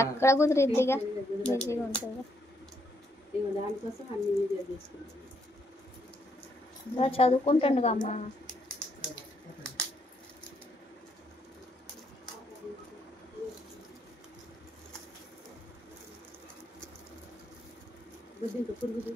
ఎక్కడ కుదిరిద్దిగా బిజీగా ఉంటుంది. దానికోసం అన్ని వీడియో తీసుకుంటాను. చదువుకుంటుండు అమ్మ. ఇంకా పురుగుది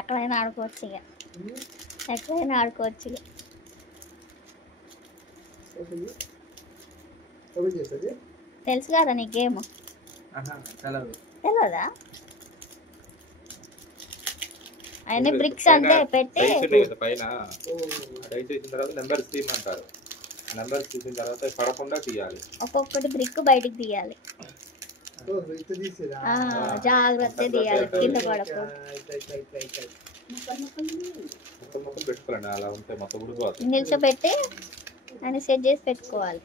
ఎక్కడైనా ఆడుకోవచ్చు ఇక, ఎక్కడైనా ఆడుకోవచ్చు ఇక. తెలుసు కదా నీ గేమ్? తెలియదా? అవన్నీ బ్రిక్స్ అంటే పెట్టి పైన నెంబర్ తీసిన అంటారు. నెంబర్ తీసిన తర్వాత పడకుండా తీయాలి. ఒక్కొక్కటి బ్రిక్ బయటికి తీయాలి. జాగ్రత్త తీయాలి, కింద పడకూడదు. పెట్టుకోండి, అలా ఉంటే మొత్తం ఉడిపోతుంది. నిల్చోబెట్టి అని సెట్ చేసి పెట్టుకోవాలి.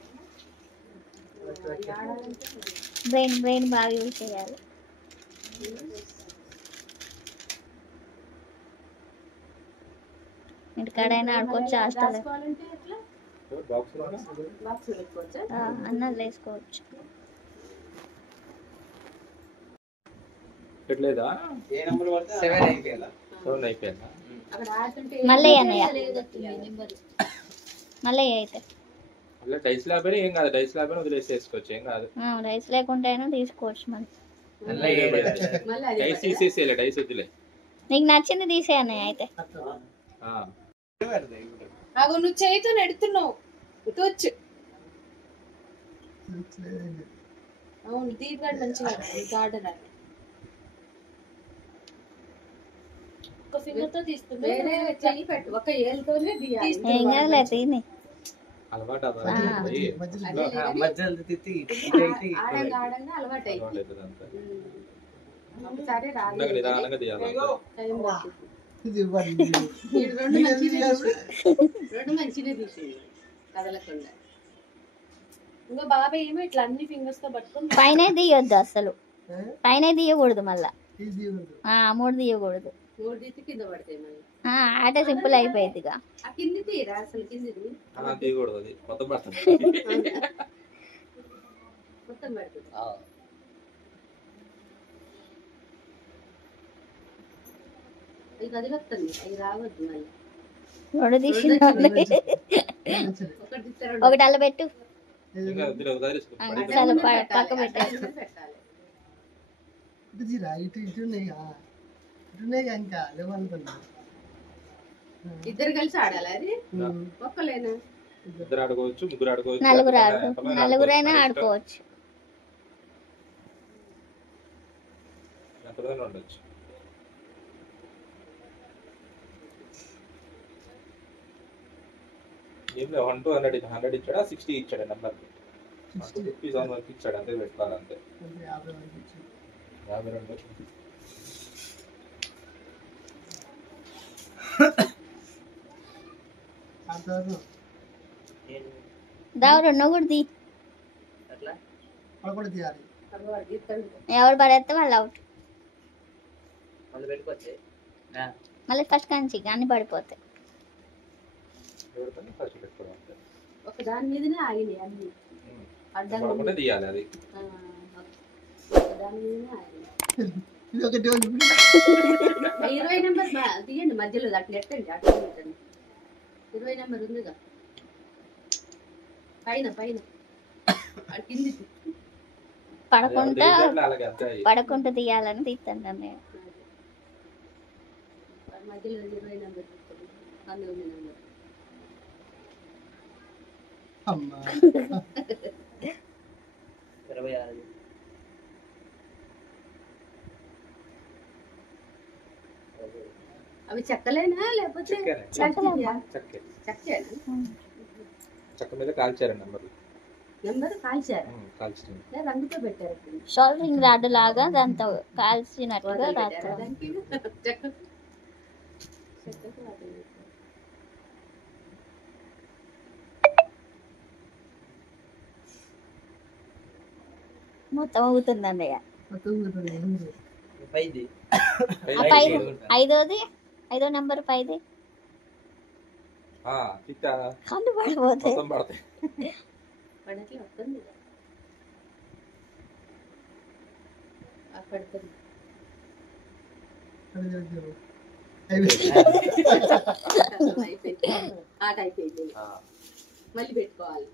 బ్రెయిన్ బాగా యూజ్ చేయాలి. ఇంటికాడైనా ఆడుకోవచ్చు, హాస్టల్ అన్నది వేసుకోవచ్చు. మళ్ళీ అన్నయ్య మళ్ళీ అయితే డైస్ లేకపోయినా ఏం కాదు, డైస్ లేకపోయినా వదిలేసేసుకోవచ్చు, ఏం కాదు. డైస్ లేకుండా అయినా తీసుకోవచ్చు. మళ్ళీ డైస్ తీసేసేయాలి, డైస్ వదిలే. నీకు నచ్చింది తీసే అన్నయ్య అయితే. నువ్వు చేయితో నెడుతున్నావు తూచు. అవును, దీపాడు మంచిగా గార్డెన్ అని ఒక ఫింగర్ తో తీస్తుంది. చెయ్యి పెట్టు, ఒక ఏళ్ళతోనే ఏం కాదులే తీని. అలవాటు ఆడంగా అలవాటు అయింది. ఒకసారి నిదానంగా తీయాలి. రెండు మంచిగా తీసింది కదలకుండా. ఇంకా బాబాయ్ ఏమో ఇట్లా అన్ని ఫింగర్స్ తో పట్టుకొని పైన తీయొద్దు, అసలు పైన తీయకూడదు. మళ్ళా 3 తీయకూడదు. 3 తీసి కింద పడతాయి. మళ్ళీ ఆట సింపుల్ అయిపోయింది. కింది తీరా, అసలు కింది తీయకూడదు, అది మొత్తం పడుతుంది. మొత్తం పడుతుంది. అది కదిలొస్తుంది, అది రావద్దు. మళ్ళీ 2 తీసి ఒకటి అల్ల పెట్టు, పక్క పెట్టాలి. ఇద్దరు కలిసి ఆడాలి. అది ఒక్కలేనా? ఇద్దరు ఆడుకోవచ్చు, ముగ్గురు ఆడుకోవచ్చు, నలుగురైనా ఆడుకోవచ్చు. ఎంతైనా ఉండొచ్చు. ఏం లేదు, 1 to 100 ఇచ్చాడా, 60 ఇచ్చాడా నెంబర్? 50 వరకు ఇచ్చాడు, అంతే పెట్టుకోవాలి, అంతే. 52 కూడా ఎవరు పడేస్తే వాళ్ళు అవుట్. మళ్ళీ ఫస్ట్ కంచి అన్ని పడిపోతాయి. ఒక దాని మీదనే ఆగింది అన్ని అడ్డంగా తీయాలి. అది దాని మీదనే ఆగింది. 20 నెంబర్ తీయండి, మధ్యలో అట్లా ఎట్టండి, అట్లా పెట్టండి. 20 నెంబర్ ఉందిగా పైన పైన కింది పడకుండా తీయాలని తీస్తాను. మధ్యలో 20 నెంబర్ అందులో మీ నెంబర్ అమ్మా 26 అవి చెక్కలేనా లేకపోతే చెక్కేనే. ప్లాస్టిక్యా? చెక్కే. చెక్కేనా? చెక్క మీద కాల్చారు నెంబర్లు. నెంబర్ కాల్చారా కాల్చింది. లేదా రంగుతో పెట్టారు షోల్డరింగ్ రాడ్ లాగా దాంతో కాల్చినట్టుగా పెట్టారా రాస్తారు. దానికి చెక్క చెక్కకు వాటి మొత్తం అవుతుంది అన్నయ్య. పైది ఆ ఐదోది 5వ నెంబర్ పైది తిట్టా కళ్ళు పడిపోతాయి. మొత్తం పడతాయి. పడట్లే వస్తుంది పడుతుంది అయిపోయింది ఆట అయిపోయింది మళ్ళీ పెట్టుకోవాలి